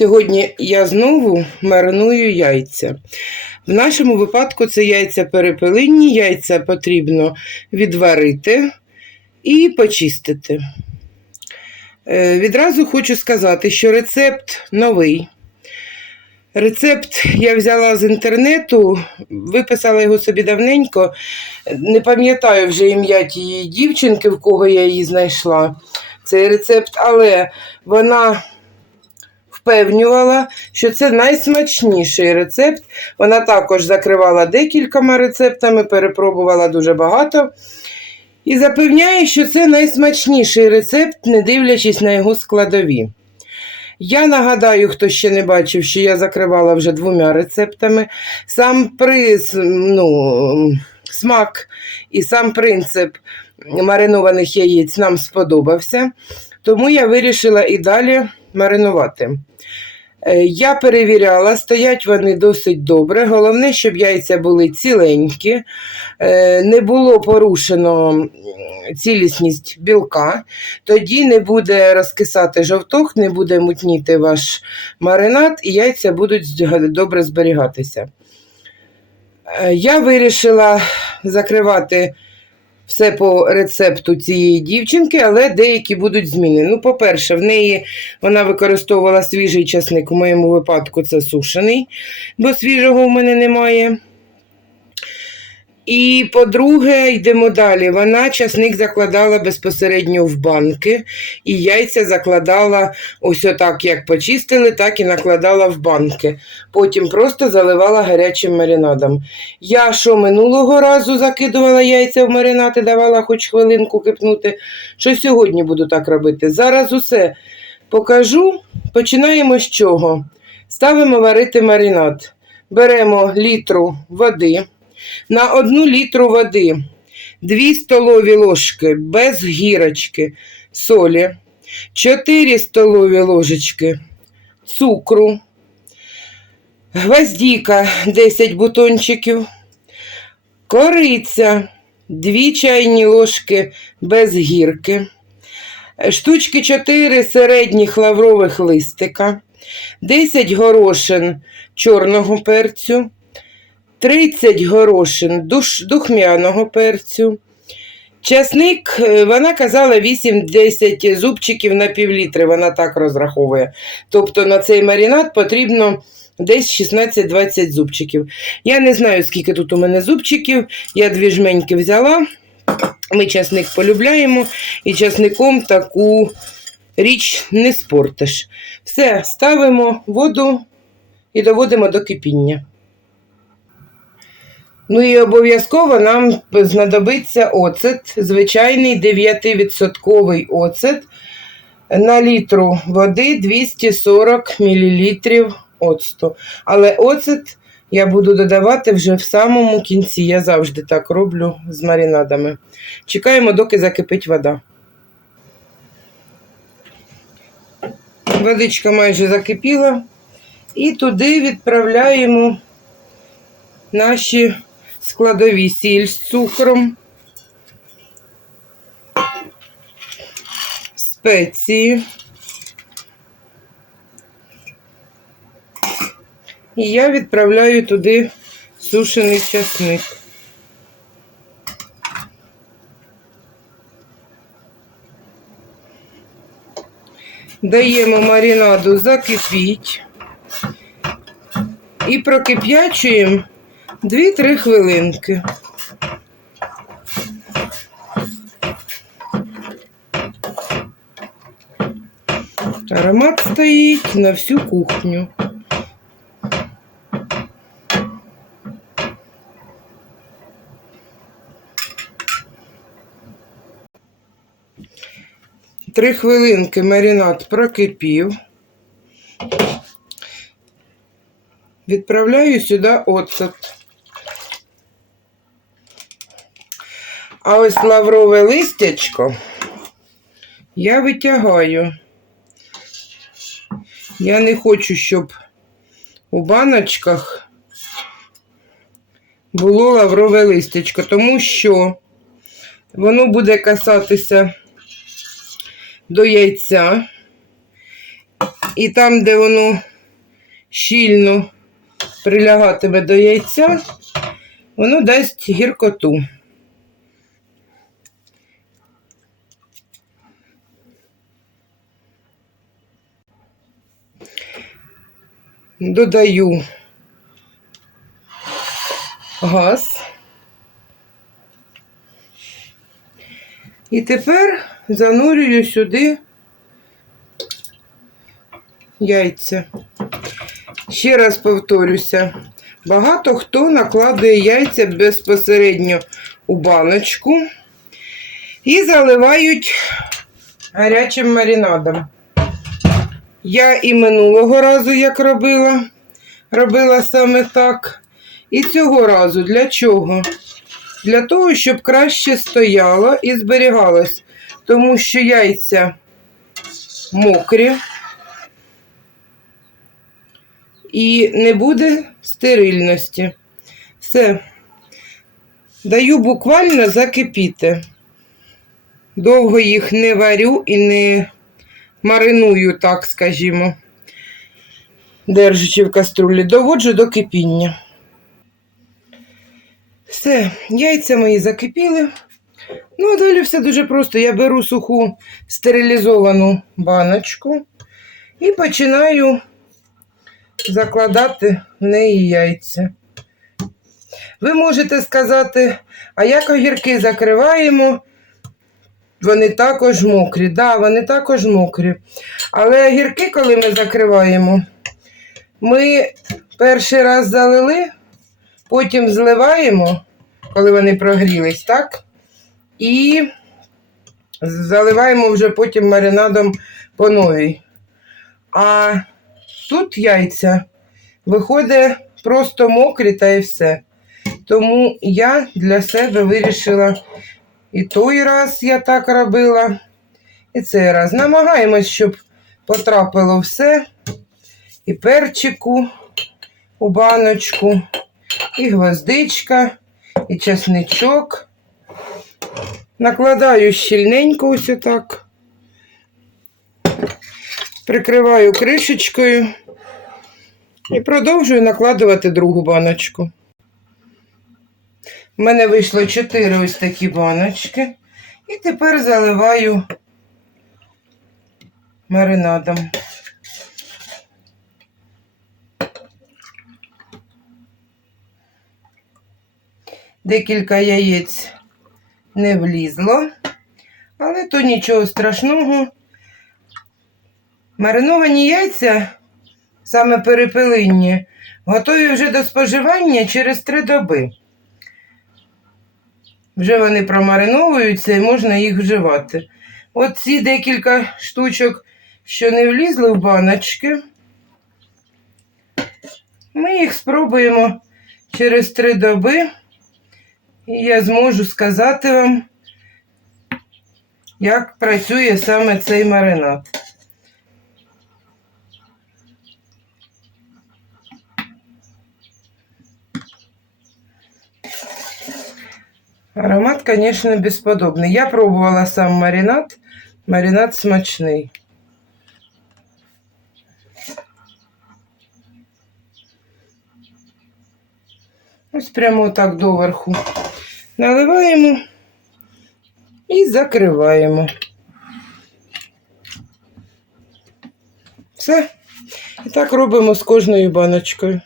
Сьогодні я знову мариную яйця. В нашому випадку це яйця перепелинні, яйця потрібно відварити і почистити. Е, Відразу хочу сказати, що рецепт новий. Рецепт я взяла з інтернету, виписала його собі давненько. Не пам'ятаю вже ім'я тієї дівчинки, в кого я її знайшла. Цей рецепт, але вона впевнювала, що це найсмачніший рецепт. Вона також закривала декількома рецептами, перепробувала дуже багато. І запевняє, що це найсмачніший рецепт, не дивлячись на його складові. Я нагадаю, хто ще не бачив, що я закривала вже двома рецептами. Сам приз, ну, смак і сам принцип маринованих яєць нам сподобався, тому я вирішила і далі маринувати. Е, Я перевіряла, стоять вони досить добре. Головне, щоб яйця були ціленькі, е, не було порушено цілісність білка, тоді не буде розкисати жовток, не буде мутніти ваш маринад, і яйця будуть добре зберігатися. Е, Я вирішила закривати все по рецепту цієї дівчинки, але деякі будуть зміни. Ну, по-перше, в неї вона використовувала свіжий часник, у моєму випадку це сушений, бо свіжого в мене немає. І по-друге, йдемо далі. Вона часник закладала безпосередньо в банки, і яйця закладала ось отак, як почистили, так і накладала в банки. Потім просто заливала гарячим маринадом. Я що минулого разу закидувала яйця в маринад і давала хоч хвилинку кипнути, що сьогодні буду так робити. Зараз усе покажу. Починаємо з чого? Ставимо варити маринад. Беремо літру води. На одну літру води 2 столові ложки без гірочки солі, 4 столові ложечки цукру, гвоздіка 10 бутончиків, кориця 2 чайні ложки без гірки, штучки 4 середніх лаврових листика, 10 горошин чорного перцю. 30 горошин душ, духмяного перцю. Часник, е, вона казала 8-10 зубчиків на півлітри, вона так розраховує. Тобто на цей маринад потрібно десь 16-20 зубчиків. Я не знаю, скільки тут у мене зубчиків. Я дві жменьки взяла. Ми часник полюбляємо, і часником таку річ не спортиш. Все, ставимо воду і доводимо до кипіння. Ну і обов'язково нам знадобиться оцет, звичайний 9% оцет. На літру води 240 мл оцту. Але оцет я буду додавати вже в самому кінці. Я завжди так роблю з маринадами. Чекаємо, доки закипить вода. Водичка майже закипіла. І туди відправляємо наші складові сіль з цукром, спеції. І я відправляю туди сушений часник. Даємо маринаду закипіть і прокип'ячуємо 2-3 хвилинки. Аромат стоїть на всю кухню. Три хвилинки маринад прокипів. Відправляю сюди оцет. А ось лаврове листячко я витягаю Я не хочу, щоб у баночках було лаврове листечко, тому що воно буде касатися до яйця. І там, де воно щільно прилягатиме до яйця, воно дасть гіркоту. Додаю газ. І тепер занурюю сюди яйця. Ще раз повторюся, багато хто накладує яйця безпосередньо у баночку і заливають гарячим маринадом. Я і минулого разу, як робила, робила саме так. І цього разу для чого? Для того, щоб краще стояло і зберігалось. Тому що яйця мокрі і не буде стерильності. Все. Даю буквально закипіти. Довго їх не варю і не мариную, так скажімо, держачи в каструлі, доводжу до кипіння. Все, яйця мої закипіли. Ну, а далі все дуже просто. Я беру суху стерилізовану баночку і починаю закладати в неї яйця. Ви можете сказати, а як огірки закриваємо? Вони також мокрі. Да, вони також мокрі. Але огірки, коли ми закриваємо, ми перший раз залили, потім зливаємо, коли вони прогрілись, так? І заливаємо вже потім маринадом по новій. А тут яйця виходить просто мокрі та і все. Тому я для себе вирішила і той раз я так робила, і цей раз. Намагаємось, щоб потрапило все. І перчику у баночку, і гвоздичка, і чесничок. Накладаю щільненько ось отак. Прикриваю кришечкою і продовжую накладувати другу баночку. У мене вийшло 4 ось такі баночки. І тепер заливаю маринадом. Декілька яєць не влізло, але то нічого страшного. Мариновані яйця, саме перепелинні, готові вже до споживання через 3 доби. Вже вони промариновуються і можна їх вживати. От ці декілька штучок, що не влізли в баночки, ми їх спробуємо через три доби, і я зможу сказати вам, як працює саме цей маринад. Аромат, конечно, бесподобный. Я пробувала сам маринад. Маринад смачний. Ось прямо так доверху наливаємо і закриваємо. Все. І так робимо з кожною баночкою.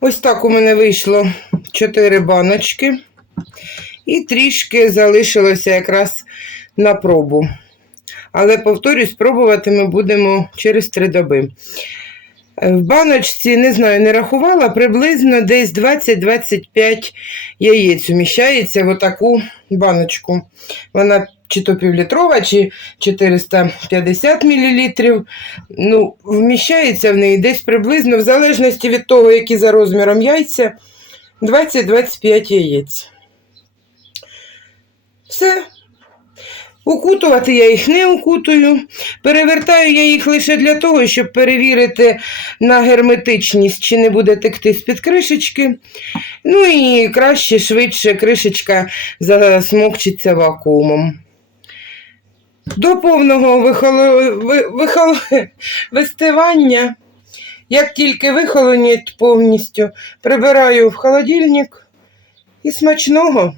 Ось так у мене вийшло 4 баночки. І трішки залишилося якраз на пробу. Але, повторюсь, пробувати ми будемо через 3 доби. В баночці, не знаю, не рахувала, приблизно десь 20-25 яєць уміщається в таку баночку. Вона чи то півлітрова, чи 450 мл. Ну, вміщається в неї десь приблизно, в залежності від того, які за розміром яйця, 20-25 яєць. Все. Укутувати я їх не укутую. Перевертаю я їх лише для того, щоб перевірити на герметичність, чи не буде текти з-під кришечки. Ну і краще, швидше кришечка засмокчиться вакуумом. До повного вихоло... ви- вихоло- вистивання, як тільки вихолонять повністю, прибираю в холодильник і смачного.